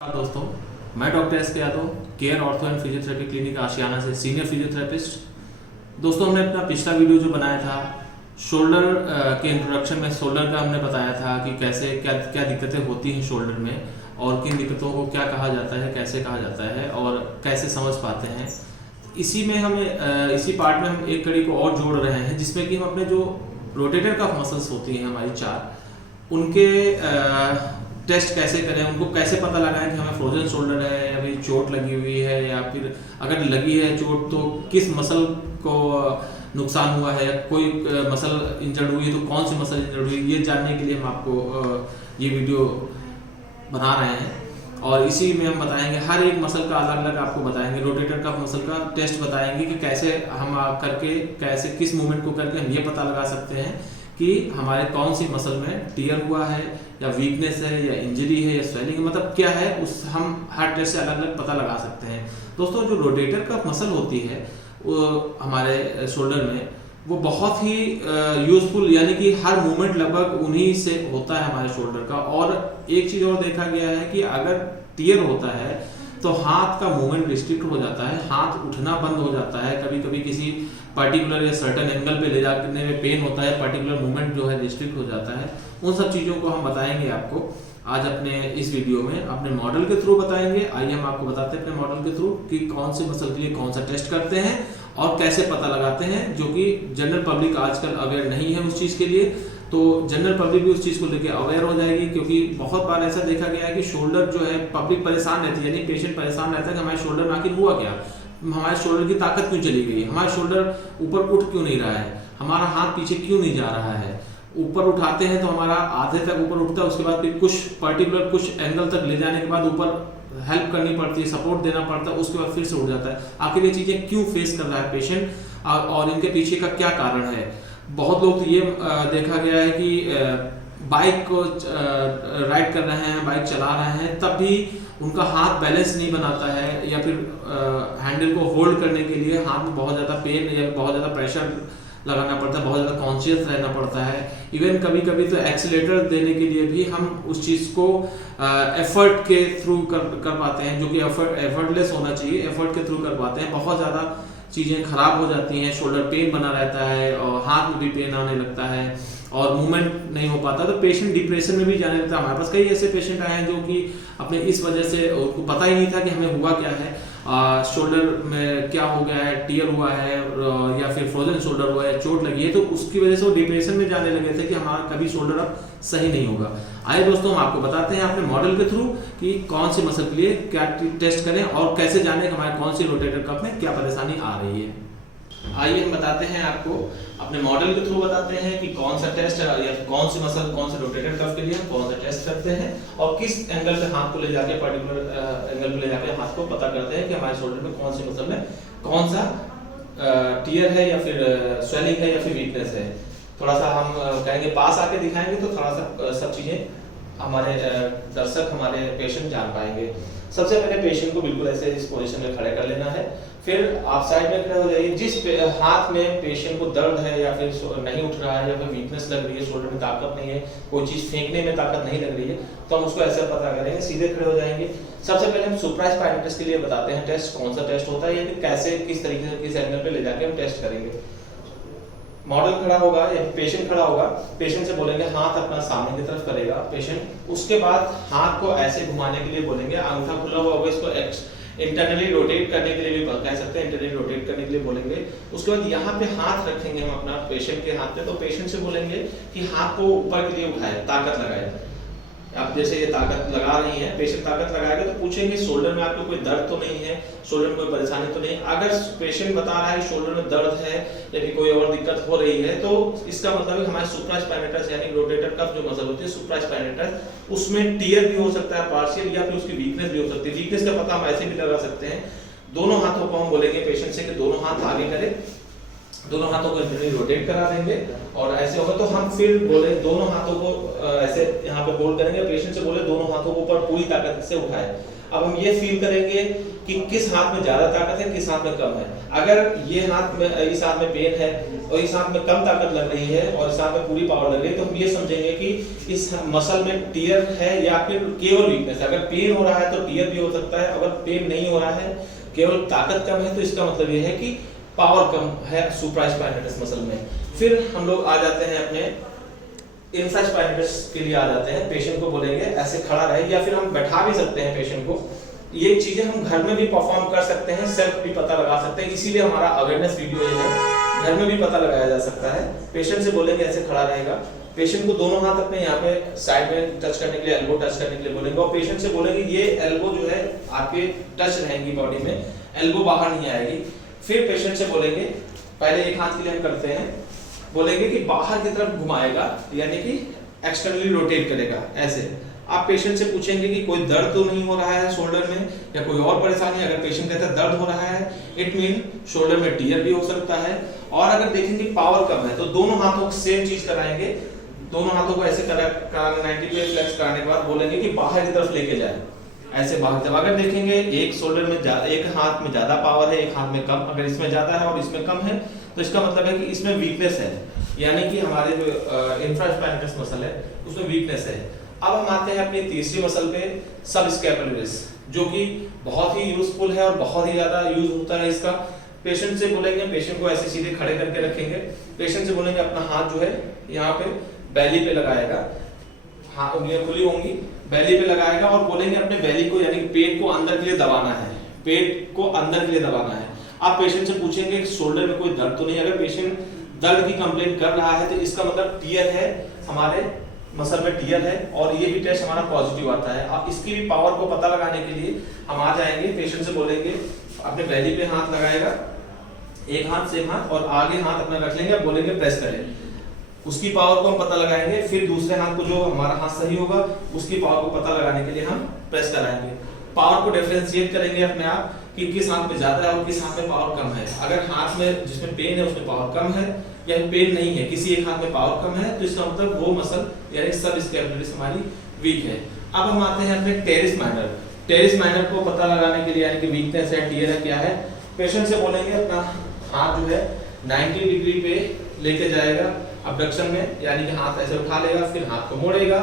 दोस्तों, मैं doctor S K Yadav, care ortho and physiotherapy clinic Ashiana से सीनियर फिजियोथेरेपिस्ट। दोस्तों, हमने अपना पिछला वीडियो जो बनाया था शोल्डर के इंट्रोडक्शन में शोल्डर का हमने बताया था कि कैसे क्या क्या दिक्कतें होती हैं शोल्डर में और किन दिक्कतों को क्या कहा जाता है, कैसे कहा जाता है और कैसे समझ पाते हैं। इसी में हमें इसी पार्ट में हम एक कड़ी को और जोड़ रहे हैं जिसमें कि हम अपने जो रोटेटर कफ मसल्स होती हैं हमारी चार, उनके टेस्ट कैसे करें, उनको कैसे पता लगाएं कि हमें फ्रोजन शोल्डर है या फिर चोट लगी हुई है, या फिर अगर लगी है चोट तो किस मसल को नुकसान हुआ है, या कोई मसल इंजर्ड हुई है तो कौन सी मसल इंजर्ड हुई, ये जानने के लिए हम आपको ये वीडियो बना रहे हैं। और इसी में हम बताएंगे हर एक मसल का अलग अलग आपको बताएंगे, रोटेटर का मसल का टेस्ट बताएंगे कि कैसे हम करके कैसे किस मूवमेंट को करके हम ये पता लगा सकते हैं कि हमारे कौन सी मसल में टियर हुआ है या वीकनेस है या इंजरी है या स्वेलिंग, मतलब क्या है, उस हम हर टेस्ट से अलग अलग पता लगा सकते हैं। दोस्तों, जो रोटेटर का मसल होती है वो हमारे शोल्डर में वो बहुत ही यूजफुल, यानी कि हर मूवमेंट लगभग उन्हीं से होता है हमारे शोल्डर का। और एक चीज और देखा गया है कि अगर टियर होता है तो हाथ का मूवमेंट रिस्ट्रिक्ट हो जाता है, हाथ उठना बंद हो जाता है, कभी कभी किसी पर्टिकुलर या सर्टेन एंगल पे ले जाने में पेन होता है, पर्टिकुलर मूवमेंट जो है रिस्ट्रिक्ट हो जाता है। उन सब चीज़ों को हम बताएंगे आपको आज अपने इस वीडियो में, अपने मॉडल के थ्रू बताएंगे। आइए हम आपको बताते हैं अपने मॉडल के थ्रू कि कौन से मसल के लिए कौन सा टेस्ट करते हैं और कैसे पता लगाते हैं, जो कि जनरल पब्लिक आजकल अवेयर नहीं है उस चीज़ के लिए। तो जनरल पब्लिक भी उस चीज़ को लेकर अवेयर हो जाएगी, क्योंकि बहुत बार ऐसा देखा गया है कि शोल्डर जो है पब्लिक परेशान रहती है, यानी पेशेंट परेशान रहता है कि हमारे शोल्डर में आखिर हुआ क्या, हमारे शोल्डर की ताकत क्यों चली गई, हमारा शोल्डर ऊपर उठ क्यों नहीं रहा है, हमारा हाथ पीछे क्यों नहीं जा रहा है। ऊपर उठाते हैं तो हमारा आधे तक ऊपर उठता है, उसके बाद फिर कुछ पर्टिकुलर कुछ एंगल तक ले जाने के बाद ऊपर हेल्प करनी पड़ती है, सपोर्ट देना पड़ता है, उसके बाद फिर से उठ जाता है। आखिर ये चीज़ें क्यों फेस कर रहा है पेशेंट और इनके पीछे का क्या कारण है। बहुत लोग तो ये देखा गया है कि बाइक को राइड कर रहे हैं, बाइक चला रहे हैं, तब भी उनका हाथ बैलेंस नहीं बनाता है, या फिर हैंडल को होल्ड करने के लिए हाथ में बहुत ज़्यादा पेन या बहुत ज़्यादा प्रेशर लगाना पड़ता है, बहुत ज़्यादा कॉन्शियस रहना पड़ता है। इवन कभी कभी तो एक्सीलेटर देने के लिए भी हम उस चीज़ को एफर्ट के थ्रू कर पाते हैं, जो कि एफर्टलेस होना चाहिए, एफर्ट के थ्रू कर पाते हैं। बहुत ज़्यादा चीज़ें खराब हो जाती हैं, शोल्डर पेन बना रहता है और हाथ में भी पेन आने लगता है और मूवमेंट नहीं हो पाता, तो पेशेंट डिप्रेशन में भी जाने लगता है। हमारे पास कई ऐसे पेशेंट आए हैं जो कि अपने इस वजह से उनको पता ही नहीं था कि हमें हुआ क्या है, शोल्डर में क्या हो गया है, टियर हुआ है या फिर फ्रोजन शोल्डर हुआ है, चोट लगी है, तो उसकी वजह से वो डिप्रेशन में जाने लगे थे कि हमारा कभी शोल्डर अब सही नहीं होगा। आइए दोस्तों, हम आपको बताते हैं अपने मॉडल के थ्रू कि कौन से मसल के लिए क्या टेस्ट करें और कैसे जाने कि हमारे कौन सी रोटेटर कफ में क्या परेशानी आ रही है। आइए हम बताते हैं आपको अपने मॉडल के थ्रू बताते हैं कि कौन सा टेस्ट या कौन सी मसल कौन से रोटेटर कफ के लिए हम कौन सा टेस्ट करते हैं और किस एंगल पे हाथ को ले जाके पर्टिकुलर एंगल पे ले जाके हाथ को पता करते हैं कि हमारे शोल्डर में कौन सी मसल में कौन सा टियर है या फिर स्वेलिंग है या फिर वीकनेस है। थोड़ा सा हम कहेंगे पास आके दिखाएंगे तो थोड़ा सा सब चीजें हमारे दर्शक हमारे पेशेंट जान पाएंगे। सबसे पहले पेशेंट को बिल्कुल ऐसे इस पोजीशन में खड़े कर लेना है, फिर आप साइड में खड़े हो जाइए। जिस हाथ में पेशेंट को दर्द है या फिर नहीं उठ रहा है या फिर वीकनेस लग रही है, शोल्डर में ताकत नहीं है, कोई चीज फेंकने में ताकत नहीं लग रही है, तो हम उसको ऐसे पता करेंगे, सीधे खड़े हो जाएंगे। सबसे पहले हम सुप्रास्पाइनेटस के लिए बताते हैं टेस्ट कौन सा टेस्ट होता है या फिर कैसे किस तरीके से किस एंगल पे ले जाके हम टेस्ट करेंगे। मॉडल खड़ा होगा या पेशेंट खड़ा होगा, पेशेंट से बोलेंगे हाथ अपना सामने की तरफ करेगा पेशेंट, उसके बाद हाथ को ऐसे घुमाने के लिए बोलेंगे, अंगूठा खुला हुआ होगा, इसको इंटरनली रोटेट करने के लिए भी कह सकते हैं, इंटरनली रोटेट करने के लिए बोलेंगे। उसके बाद यहाँ पे हाथ रखेंगे हम अपना पेशेंट के हाथ पे, तो पेशेंट से बोलेंगे कि हाथ को ऊपर के लिए उठाए, ताकत लगाए। आप जैसे ये ताकत लगा रही हैं, पेशेंट ताकत लगाएगा तो पूछेंगे शोल्डर में आपको कोई दर्द तो नहीं है, शोल्डर में कोई परेशानी तो नहीं। अगर पेशेंट बता रहा है शोल्डर में दर्द है या फिर कोई और दिक्कत हो रही है, तो इसका मतलब है हमारे सुप्रास्पाइनेटस यानी रोटेटर कफ जो मसल होती है सुप्रास्पाइनेटस, उसमें टियर भी हो सकता है पार्शियल या फिर उसकी वीकनेस भी हो सकती है। वीकनेस का पता हम ऐसे भी लगा सकते हैं, दोनों हाथों को हम बोलेंगे पेशेंट से कि दोनों हाथ आगे करें, दोनों हाथों को इंटरनली रोटेट करा देंगे और ऐसे होगा तो हम फिर बोले दोनों हाथों को ऐसे यहाँ पे होल्ड करेंगे, पेशेंट से बोले दोनों हाथों को ऊपर पूरी ताकत से उठाए। अब हम ये फील करेंगे कि किस हाथ में ज्यादा ताकत है, किस हाथ में कम है। अगर ये हाथ में, इस हाथ में पेन है और इस हाथ में कम ताकत लग रही है और इस हाथ में पूरी पावर लग रही है, तो हम ये समझेंगे कि इस मसल में टियर है या फिर केवल वीकनेस है। अगर पेन हो रहा है तो टियर भी हो सकता है, अगर पेन नहीं हो रहा है, केवल ताकत कम है, तो इसका मतलब ये है कि पावर कम है सुप्रास्पाइनेटस मसल में। फिर हम लोग आ जाते हैं अपने इंफ्रास्पाइनेटस के लिए आ जाते हैं। पेशेंट को बोलेंगे ऐसे खड़ा रहे, या फिर हम बैठा भी सकते हैं पेशेंट को। ये चीजें हम घर में भी परफॉर्म कर सकते हैं, सेल्फ भी पता लगा सकते हैं, इसीलिए हमारा अवेयरनेस वीडियो ये है। घर में भी पता लगाया जा सकता है। पेशेंट से बोलेंगे ऐसे खड़ा रहेगा, पेशेंट को दोनों हाथ अपने यहाँ पे साइड में टच करने के लिए, एल्बो टच करने के लिए बोलेंगे, और पेशेंट से बोलेंगे ये एल्बो जो है आपके टच रहेंगी बॉडी में, एल्बो बाहर नहीं आएगी। फिर पेशेंट से बोलेंगे, पहले एक हाथ के लिए हम करते हैं, बोलेंगे कि बाहर की तरफ घुमाएगा, यानी कि एक्सटर्नली रोटेट करेगा ऐसे। आप पेशेंट से पूछेंगे कि कोई दर्द तो नहीं हो रहा है शोल्डर में या कोई और परेशानी। अगर पेशेंट कहता है दर्द हो रहा है, इट मीन शोल्डर में टियर भी हो सकता है। और अगर देखेंगे पावर कम है, तो दोनों हाथों को सेम चीज कराएंगे, दोनों हाथों को ऐसे कराने 90 डिग्री फ्लेक्स कराने के बाद बोलेंगे कि बाहर की तरफ लेके जाए, ऐसे बाहर। जब अगर देखेंगे एक शोल्डर में एक हाथ में ज्यादा पावर है, एक हाथ में कम, अगर इसमें ज्यादा है और इसमें कम है, तो इसका मतलब है कि इसमें वीकनेस है, यानी कि हमारे जो इंफ्रास्पाइनेटस मसल है उसमें वीकनेस है। अब हम आते हैं अपनी तीसरी मसल पे, सबस्कैपुलरिस, जो कि बहुत ही यूजफुल है और बहुत ही ज्यादा यूज होता है इसका। पेशेंट से बोलेंगे, पेशेंट को ऐसे सीधे खड़े करके रखेंगे, पेशेंट से बोलेंगे अपना हाथ जो है यहाँ पे बैली पे लगाएगा, हाँ उंगलियां खुली होंगी, बैली पे लगाएगा और बोलेंगे अपने बैली को, यानी पेट को अंदर के लिए दबाना है, पेट को अंदर के लिए दबाना है। आप पेशेंट से पूछेंगे शोल्डर में कोई दर्द तो नहीं। अगर पेशेंट दर्द की कंप्लेंट कर रहा है तो इसका मतलब टियर है, हमारे मसल में टियर है, और ये भी टेस्ट हमारा पॉजिटिव आता है। अब इसकी भी पावर को पता लगाने के लिए हम आ जाएंगे, पेशेंट से बोलेंगे अपने बैली पे हाथ लगाएगा, एक हाथ से हाथ, और आगे हाथ अपना रख लेंगे, बोलेंगे प्रेस करें, उसकी पावर को हम पता लगाएंगे। फिर दूसरे हाथ को, जो हमारा हाथ सही होगा, उसकी पावर को पता लगाने के लिए हम प्रेस कराएंगे। पावर को डिफरेंशिएट करेंगे अपने आप कि किस हाथ में ज्यादा है और किस हाथ में पावर कम है। अगर हाथ में जिसमें पेन है उसमें पावर कम है, या पेन नहीं है, किसी एक हाथ में पावर कम है, तो इसका मतलब वो मसल यानी सबस्कैपुलरिस हमारी वीक है। अब हम आते हैं अपने टेरिस माइनर। टेरिस माइनर को पता लगाने के लिए, यानी कि वीकनेस है, टियर है, क्या है, पेशेंट से बोलेंगे अपना हाथ जो है 90 डिग्री पे लेके जाएगा अबडक्शन में, यानी कि हाथ ऐसे उठा लेगा, फिर हाथ को मोड़ेगा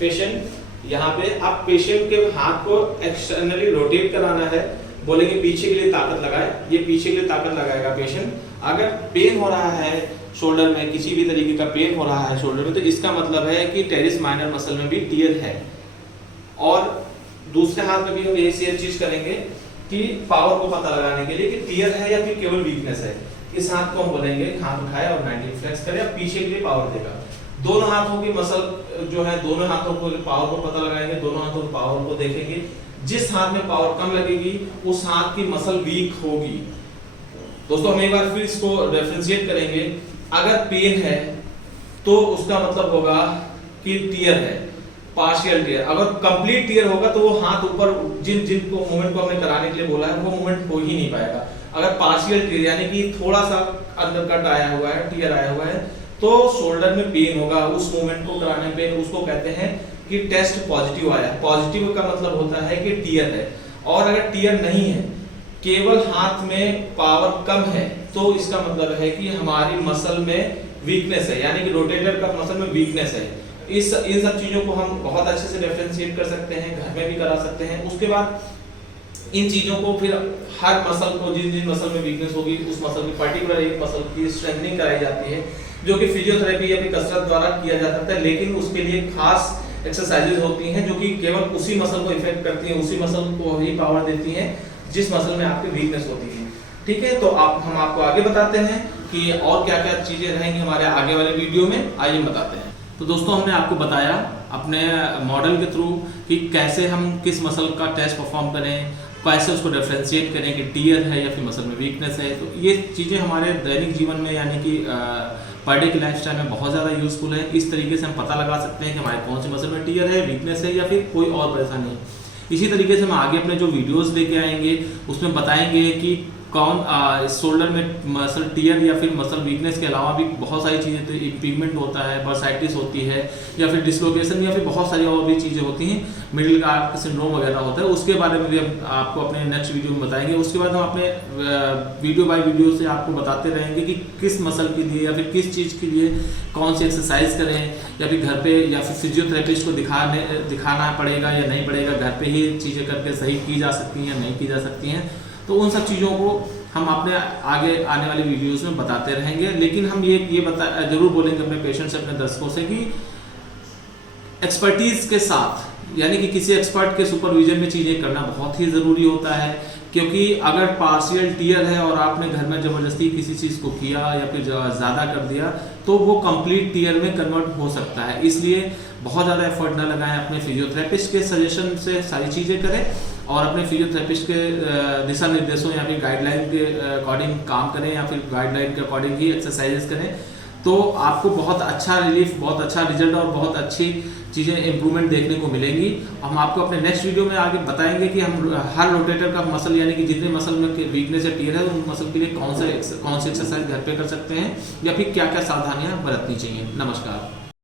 पेशेंट यहाँ पे। अब पेशेंट के हाथ को एक्सटर्नली रोटेट कराना है, बोलेंगे पीछे के लिए ताकत लगाए, ये पीछे के लिए ताकत लगाएगा पेशेंट। अगर पेन हो रहा है शोल्डर में, किसी भी तरीके का पेन हो रहा है शोल्डर में, तो इसका मतलब है कि टेरिस माइनर मसल में भी टियर है। और दूसरे हाथ में भी हम यही सेम चीज करेंगे कि पावर को पता लगाने के लिए कि टियर है या फिर केवल वीकनेस है। इस हाथ को हम बोलेंगे हाथ उठाए और 90 फ्लेक्स करे, पीछे के लिए पावर देगा। दोनों हाथों की मसल जो है, दोनों हाथों को पावर को पता लगाएंगे, दोनों हाथों की पावर को देखेंगे। जिस हाथ में पावर कम लगेगी उस हाथ की मसल वीक होगी। दोस्तों हम एक बार फिर इसको डिफरेंशिएट करेंगे। अगर पेन है तो उसका मतलब होगा कि टियर है, पार्शियल टियर। अगर कंप्लीट टियर होगा तो वो हाथ ऊपर, जिन को मूवमेंट को हमने कराने के लिए बोला है वो मूवमेंट हो ही नहीं पाएगा। अगर पार्शियल टियर यानी कि थोड़ा सा अंदर कट आया हुआ है, टियर आया हुआ है, तो शोल्डर में पेन होगा, उस मूवमेंट को कराने पे उसको कहते हैं कि टेस्ट पॉजिटिव आया। पॉजिटिव का मतलब होता है कि टियर है। और अगर टियर नहीं है, केवल हाथ में पावर कम है, तो इसका मतलब है कि हमारी मसल में वीकनेस है, यानी कि रोटेटर का मसल में वीकनेस है। इन सब चीजों को हम बहुत अच्छे से डिफरेंशिएट कर सकते हैं, घर में भी करा सकते हैं। उसके बाद इन चीजों को फिर हर मसल को, जिन मसल में वीकनेस होगी उस मसल की पर्टिकुलर एक मसल की स्ट्रेंथनिंग कराई जाती है, जो कि फिजियोथेरेपी या फिर कसरत द्वारा किया जा सकता है। लेकिन उसके लिए खास एक्सरसाइजेज होती हैं जो कि केवल उसी मसल को इफेक्ट करती हैं, उसी मसल को ही पावर देती हैं जिस मसल में आपकी वीकनेस होती है। ठीक है, तो हम आपको आगे बताते हैं कि और क्या क्या चीजें रहेंगी हमारे आगे वाले वीडियो में, आइए बताते हैं। तो दोस्तों हमने आपको बताया अपने मॉडल के थ्रू कि कैसे हम किस मसल का टेस्ट परफॉर्म करें, कैसे उसको डिफरेंशिएट करें कि टियर है या फिर मसल में वीकनेस है। तो ये चीज़ें हमारे दैनिक जीवन में, यानी कि पर डे की लाइफस्टाइल में बहुत ज़्यादा यूजफुल है। इस तरीके से हम पता लगा सकते हैं कि हमारे कौन से मसल में टियर है, वीकनेस है या फिर कोई और परेशानी है। इसी तरीके से हम आगे अपने जो वीडियोस लेके आएंगे उसमें बताएंगे कि कौन शोल्डर में मसल टियर या फिर मसल वीकनेस के अलावा भी बहुत सारी चीज़ें, तो इम्पिगमेंट होता है, बर्साइटिस होती है, या फिर डिसलोकेशन, या फिर बहुत सारी और भी चीज़ें होती हैं, मिडिल आर्क सिंड्रोम वगैरह होता है। उसके बारे में भी हम आपको अपने नेक्स्ट वीडियो में बताएंगे। उसके बाद हम अपने वीडियो बाय वीडियो से आपको बताते रहेंगे कि किस मसल के लिए या फिर किस चीज़ के लिए कौन सी एक्सरसाइज करें, या फिर घर पे या फिर फिजियोथेरेपिस्ट को दिखाना पड़ेगा या नहीं पड़ेगा, घर पे ही चीज़ें करके सही की जा सकती हैं या नहीं की जा सकती हैं। तो उन सब चीज़ों को हम अपने आगे आने वाली वीडियोस में बताते रहेंगे। लेकिन हम ये जरूर बोलेंगे अपने पेशेंट से, अपने दर्शकों से, कि एक्सपर्टीज के साथ, यानी कि किसी एक्सपर्ट के सुपरविजन में चीज़ें करना बहुत ही ज़रूरी होता है। क्योंकि अगर पार्शियल टियर है और आपने घर में ज़बरदस्ती किसी चीज़ को किया या फिर ज़्यादा कर दिया, तो वो कंप्लीट टियर में कन्वर्ट हो सकता है। इसलिए बहुत ज़्यादा एफर्ट ना लगाएं, अपने फिजियोथेरेपिस्ट के सजेशन से सारी चीज़ें करें और अपने फिजियोथेरेपिस्ट के दिशा निर्देशों या फिर गाइडलाइन के अकॉर्डिंग काम करें, या फिर गाइडलाइन के अकॉर्डिंग ही एक्सरसाइजेस करें। तो आपको बहुत अच्छा रिलीफ, बहुत अच्छा रिजल्ट और बहुत अच्छी चीज़ें इंप्रूवमेंट देखने को मिलेंगी। हम आपको अपने नेक्स्ट वीडियो में आगे बताएंगे कि हम हर रोटेटर का मसल, यानी कि जितने मसल में वीकनेस या टियर है, उन मसल के लिए कौन सी एक्सरसाइज घर पे कर सकते हैं, या फिर क्या क्या सावधानियां बरतनी चाहिए। नमस्कार।